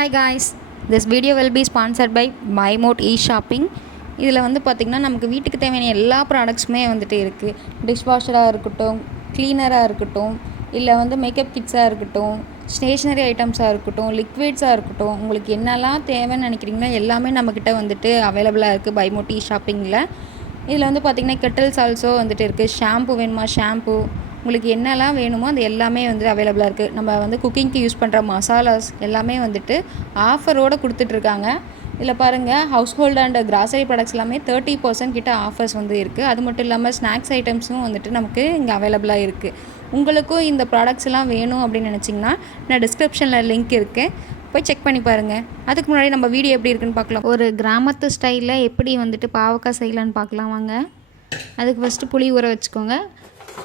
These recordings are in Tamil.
Hi guys, this video will be sponsored by MyMote e-shopping. இதில் வந்து பார்த்திங்கன்னா நமக்கு வீட்டுக்கு தேவையான எல்லா ப்ராடக்ட்ஸுமே வந்துட்டு இருக்குது. டிஷ்வாஷராக இருக்கட்டும், க்ளீனராக இருக்கட்டும், இல்லை வந்து மேக்கப் கிட்ஸாக இருக்கட்டும், ஸ்டேஷ்னரி ஐட்டம்ஸாக இருக்கட்டும், லிக்விட்ஸாக இருக்கட்டும், உங்களுக்கு என்னெல்லாம் தேவைன்னு நினைக்கிறீங்களோ எல்லாமே நம்மக்கிட்ட வந்துட்டு அவைலபிளாக இருக்குது MyMote e-shoppingல. இதில் வந்து பார்த்திங்கன்னா கெட்டில்ஸ் ஆல்சோ வந்துட்டு இருக்குது. ஷாம்பு வேணுமா ஷாம்பு, உங்களுக்கு என்னெல்லாம் வேணுமோ அது எல்லாமே வந்து அவைலபிளாக இருக்குது. நம்ம வந்து குக்கிங்க்கு யூஸ் பண்ணுற மசாலாஸ் எல்லாமே வந்துட்டு ஆஃபரோடு கொடுத்துட்ருக்காங்க. இதில் பாருங்கள், house hold and grocery products எல்லாமே 30% கிட்ட ஆஃபர்ஸ் வந்து இருக்குது. அது மட்டும் இல்லாமல் ஸ்நாக்ஸ் ஐட்டம்ஸும் வந்துட்டு நமக்கு இங்கே அவைலபிளாக இருக்குது. உங்களுக்கும் இந்த ப்ராடக்ட்ஸ் எல்லாம் வேணும் அப்படின்னு நினச்சிங்கன்னா நான் டிஸ்கிரிப்ஷனில் லிங்க் இருக்குது, போய் செக் பண்ணி பாருங்கள். அதுக்கு முன்னாடி நம்ம வீடியோ எப்படி இருக்குன்னு பார்க்கலாம். ஒரு கிராமத்து ஸ்டைலில் எப்படி வந்துட்டு பாவக்காய் செய்யலான்னு பார்க்கலாம் வாங்க. அதுக்கு ஃபஸ்ட்டு புளி ஊற வச்சுக்கோங்க.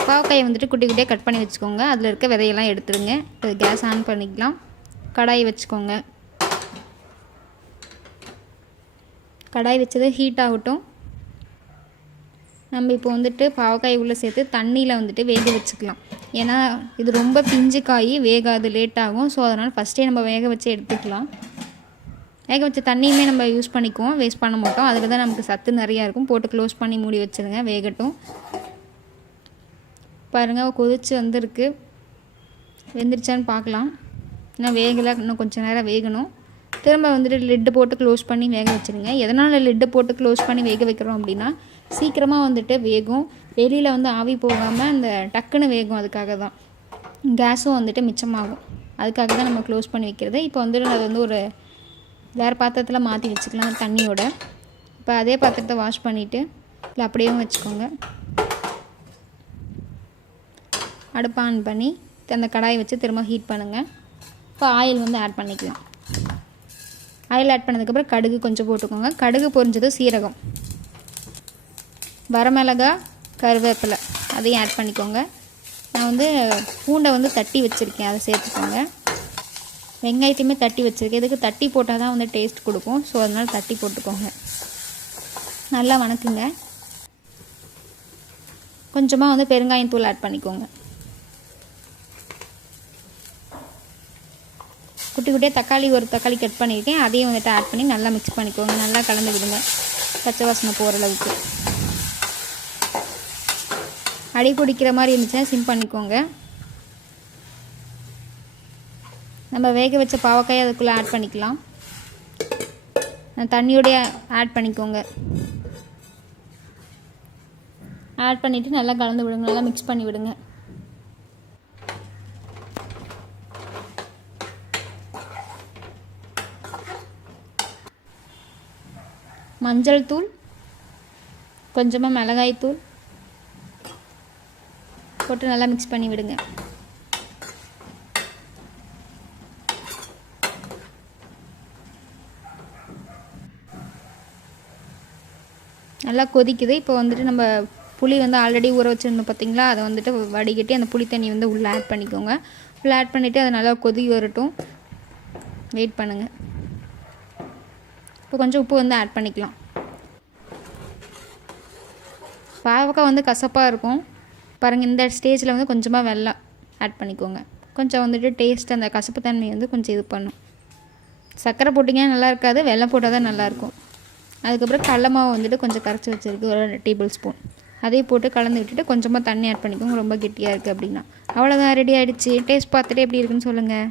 பாவக்காயை வந்துட்டு குட்டி குட்டியாக கட் பண்ணி வச்சுக்கோங்க. அதில் இருக்க விதையெல்லாம் எடுத்துருங்க. அது கேஸ் ஆன் பண்ணிக்கலாம். கடாய் வச்சுக்கோங்க. கடாய் வச்சது ஹீட் ஆகட்டும். நம்ம இப்போ வந்துட்டு பாவக்காய் உள்ளே சேர்த்து தண்ணியில் வந்துட்டு வேக வச்சுக்கலாம். ஏன்னா இது ரொம்ப பிஞ்சு காய், வேகாது, லேட் ஆகும். ஸோ அதனால் ஃபஸ்ட்டே நம்ம வேக வச்சு எடுத்துக்கலாம். வேக வச்ச தண்ணியுமே நம்ம யூஸ் பண்ணிக்குவோம், வேஸ்ட் பண்ண மாட்டோம். அதில் தான் நமக்கு சத்து நிறையா இருக்கும். போட்டு க்ளோஸ் பண்ணி மூடி வச்சுருங்க, வேகட்டும். பாருங்கள், கொதிச்சு வந்திருக்கு. வெந்துருச்சான்னு பார்க்கலாம். இன்னும் வேகலை, இன்னும் கொஞ்சம் நேரம் வேகணும். திரும்ப வந்துட்டு லிட்டு போட்டு க்ளோஸ் பண்ணி வேக வச்சுருங்க. எதனால் லிட்டு போட்டு க்ளோஸ் பண்ணி வேக வைக்கிறோம் அப்படின்னா சீக்கிரமாக வந்துட்டு வேகும். வெளியில் வந்து ஆவி போகாமல் அந்த டக்குன்னு வேகும். அதுக்காக தான் கேஸும் வந்துட்டு மிச்சமாகும். அதுக்காக தான் நம்ம க்ளோஸ் பண்ணி வைக்கிறது. இப்போ வந்துட்டு அதை வந்து ஒரு வேறு பாத்திரத்தில் மாற்றி வச்சுக்கலாம் தண்ணியோட. இப்போ அதே பாத்திரத்தை வாஷ் பண்ணிவிட்டு இல்லை அப்படியே வச்சுக்கோங்க. அடுப்பை ஆன் பண்ணி அந்த கடாயை வச்சு திரும்ப ஹீட் பண்ணுங்கள். இப்போ ஆயில் வந்து ஆட் பண்ணிக்கலாம். ஆயில் ஆட் பண்ணதுக்கப்புறம் கடுகு கொஞ்சம் போட்டுக்கோங்க. கடுகு பொரிஞ்சதும் சீரகம், வரமிளகா, கருவேப்பிலை அதையும் ஆட் பண்ணிக்கோங்க. நான் வந்து பூண்டை வந்து தட்டி வச்சுருக்கேன், அதை சேர்த்துக்கோங்க. வெங்காயத்தையுமே தட்டி வச்சுருக்கேன். இதுக்கு தட்டி போட்டால் தான் வந்து டேஸ்ட் கொடுக்கும். ஸோ அதனால் தட்டி போட்டுக்கோங்க. நல்லா வணக்குங்க. கொஞ்சமாக வந்து பெருங்காயத்தூள் ஆட் பண்ணிக்கோங்க. குட்டி குட்டியாக தக்காளி, ஒரு தக்காளி கட் பண்ணியிருக்கேன், அதையும் வந்துட்டு ஆட் பண்ணி நல்லா மிக்ஸ் பண்ணிக்கோங்க. நல்லா கலந்து விடுங்க, பச்சை வாசனை போகிற அளவுக்கு. அடி பிடிக்கிற மாதிரி இருந்துச்சுன்னா சிம் பண்ணிக்கோங்க. நம்ம வேக வச்ச பாவக்காயை அதுக்குள்ளே ஆட் பண்ணிக்கலாம். தண்ணியோடைய ஆட் பண்ணிக்கோங்க. ஆட் பண்ணிவிட்டு நல்லா கலந்து விடுங்க, நல்லா மிக்ஸ் பண்ணி விடுங்க. மஞ்சள் தூள், கொஞ்சமாக மிளகாய் தூள் போட்டு நல்லா மிக்ஸ் பண்ணி விடுங்க. நல்லா கொதிக்குது. இப்போ வந்துட்டு நம்ம புளி வந்து ஆல்ரெடி ஊற வச்சுருந்தோம் பார்த்திங்களா, அதை வந்துட்டு வடிகட்டி அந்த புளி தண்ணி வந்து உள்ளே ஆட் பண்ணிக்கோங்க. உள்ளே ஆட் பண்ணிவிட்டு அதை நல்லா கொதி வரட்டும், வெயிட் பண்ணுங்கள். இப்போ கொஞ்சம் உப்பு வந்து ஆட் பண்ணிக்கலாம். பாவக்காய் வந்து கசப்பாக இருக்கும் பாருங்கள். இந்த ஸ்டேஜில் வந்து கொஞ்சமாக வெல்லம் ஆட் பண்ணிக்கோங்க. கொஞ்சம் வந்துட்டு டேஸ்ட் அந்த கசப்பு தன்மை வந்து கொஞ்சம் இது பண்ணும். சர்க்கரை போட்டிங்கன்னா நல்லா இருக்காது, வெல்லம் போட்டால் தான் நல்லாயிருக்கும். அதுக்கப்புறம் கடல மாவு வந்துட்டு கொஞ்சம் கரைச்சி வச்சுருக்கு, ஒரு 2 டேபிள் ஸ்பூன். அதையும் போட்டு கலந்து விட்டுட்டு கொஞ்சமாக தண்ணி ஆட் பண்ணிக்கோங்க, ரொம்ப கெட்டியாக இருக்குது அப்படின்னா. அவ்வளோதான், ரெடி ஆகிடுச்சு. டேஸ்ட் பார்த்துட்டு எப்படி இருக்குன்னு சொல்லுங்கள்.